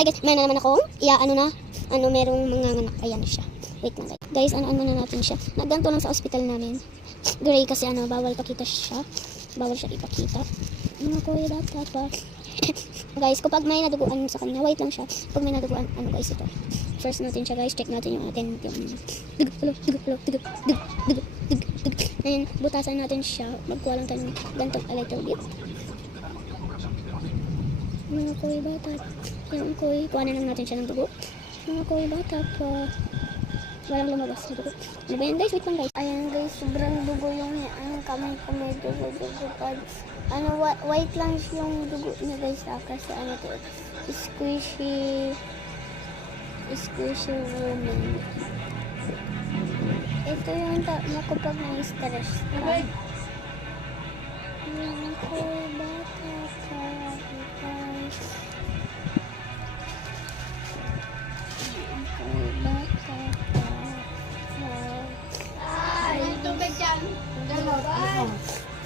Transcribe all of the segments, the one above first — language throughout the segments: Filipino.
Ay guys, may na naman akong merong mga anak. Ayan siya. Wait lang guys. Guys, ano na natin siya. Nagganto lang sa ospital namin. Gray kasi bawal pakita siya. Bawal siya ipakita. Mga kuya data. Guys, kapag may naduguan sa kanya, white lang siya. Pag may naduguan, guys ito. First natin siya guys, check natin yung atin. Dugo. Ayan, butasan natin siya. Magkuha lang tayo ng gantong a little bit. Mga kuya bata. Yung kuya, kuhanan lang natin siya ng dugo. Mga kuya bata pa. Walang lumabas na dugo. Ano ba yan guys? Wait lang guys. Ayan guys, sobrang dugo yung kamay ko may dugo. White lang yung dugo niya guys. Kasi to, squishy woman. Ito yung kapag na-stress ka. Yung kuya bata pa.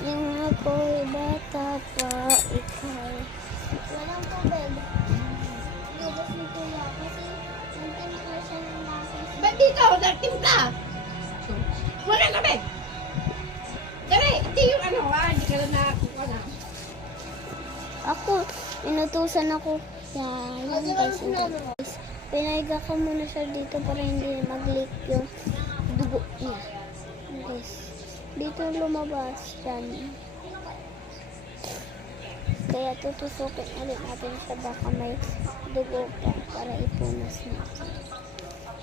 Yung ako'y bata pa, ikaw. Walang tubig. Lubos ni Kuya kasi nagtimpla siya ng lakas. Ba't dito? Nagtimpla? Wala kami. Dali, hindi yung hindi ka na nakakuha na. Ako, inutusan ako. Yan guys. Pinahiga ka muna siya dito para hindi mag-leak yung dugo niya. Guys, dito lumabas yan. Kaya tutusukin ulit natin siya baka may dugo pa para ipunas natin.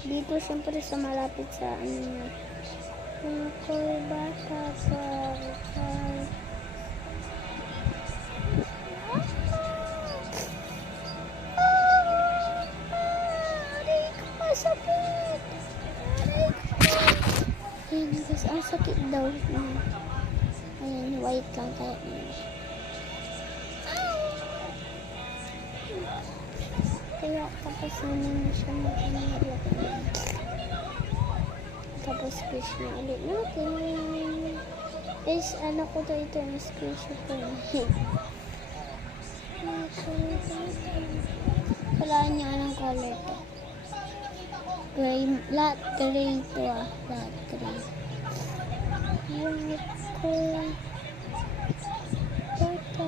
Dito siyempre sa malapit sa niya. Ako'y bata pa. Sakit. Ayan guys, ang sakit daw. Ayan, white lang kaya. Kaya tapos namin siya mag-alap. Tapos squish na ulit natin. Guys, ko to ito, squish ko. Palaan niya anong color to. Gray, lahat gray ito lahat gray. Yung ko bata.